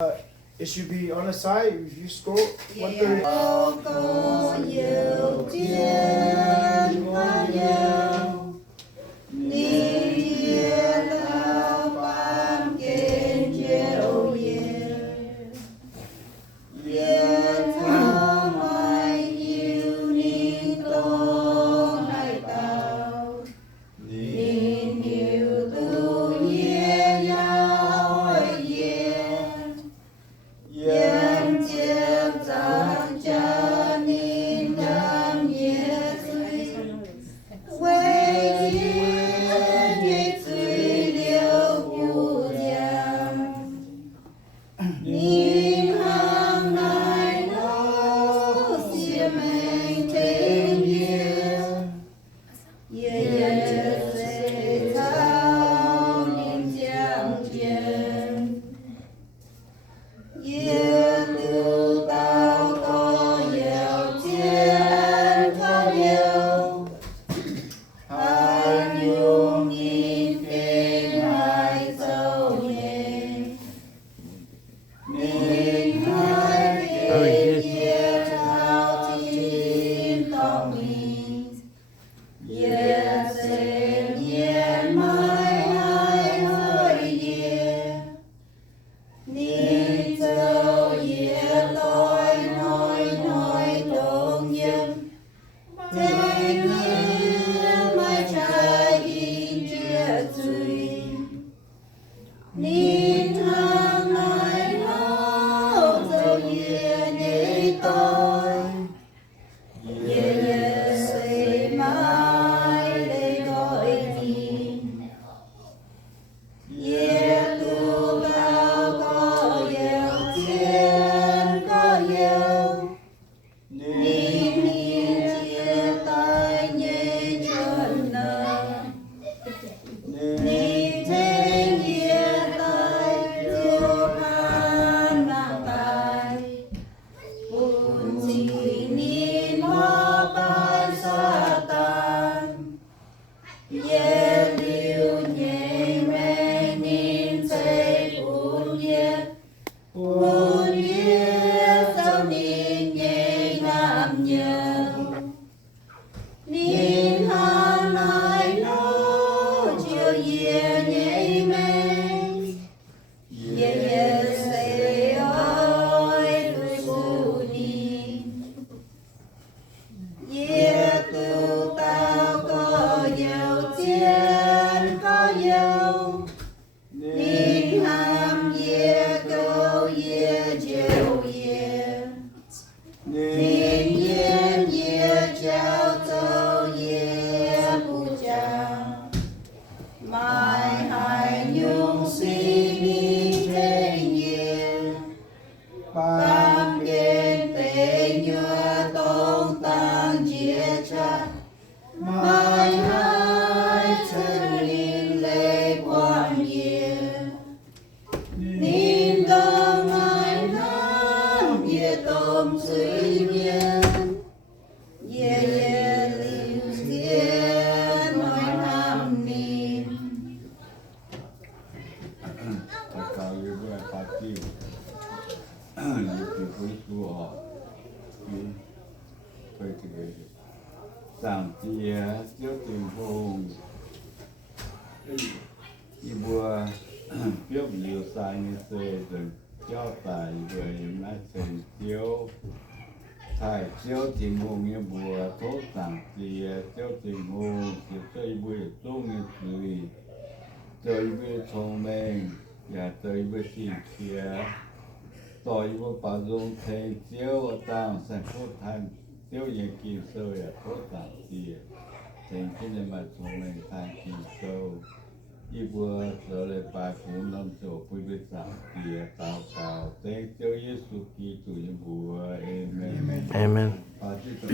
It should be on the side. If you scroll, one third. Có nhiều thiên có nhiều ni thiên lao ban kiến chiều yên thao mai nhiều ninh tôn hải tàu ninh nhiều tu nhiên nhau yên yên chiêm giang cha ninh nam nhiệt suy quê nhiên nhiệt suy liêu phù giang ninh hang nai nô xiêm anh thế nhiên yên sẽ thao ninh giang chiêm yên lưu tao có nhiều chiến có nhiều hai nhung nhìn kinh hai sâu nhẹ nhìn hai kinh yên thao tim tòng mình yên sẽ yên mai hai hơi yên ninh châu yên lối nói đông yên thế nhiên mai trái in chia duy ninh hang nói nó châu yên nhị tôi yên xây mai để gọi nhìn yên tu tao có nhiều thiên có nhiều ninh ninh chia tay nhé chân nợ ninh thế nhiên tay tiêu phan nặng tay buồn chỉ ninh hoa bay xa tan yên liu nhẹ mê ninh xây buồn yên sao ninh nhẹ nam nhiều ninh hang nói nó chiều yên nhẹ mê yên xây ơi tôi buồn ninh yên tu tao có nhiều thiên có nhiều ninh ham yên câu yên chiều yên ninh yên yên trao châu yên bu tràng mai hai nhung suy đi thế nhiên tam kiên tế nhựa tôn tăng chia chặt mai hai chân linh lê quan yên ninh đông ai nam ye tôm suy nhiên ye liu thiên nói nam ninh Tất cả những cái phát triển những cái cuối của họ thì phải thực hiện giảm chia trước tình huống đi bùa biết nhiều sai như thế rồi cho tài về mà thành chiếu thải chiếu tình huống như bùa tốt giảm chia chiếu tình huống thì chơi bùa tốt như thế chơi bùa thông minh và chơi bùa xin kia tội bùa bảo dung thành chiếu tăng sản xuất thành chiếu những kỳ sâu và tốt giảm chia thành cái này mà thông minh thành kỳ sâu y bùa trở lại bài phủ năm chỗ quý vị giảm kia tạo cao tên cho Giêsu Kitô những bùa amen Amen. Và chúc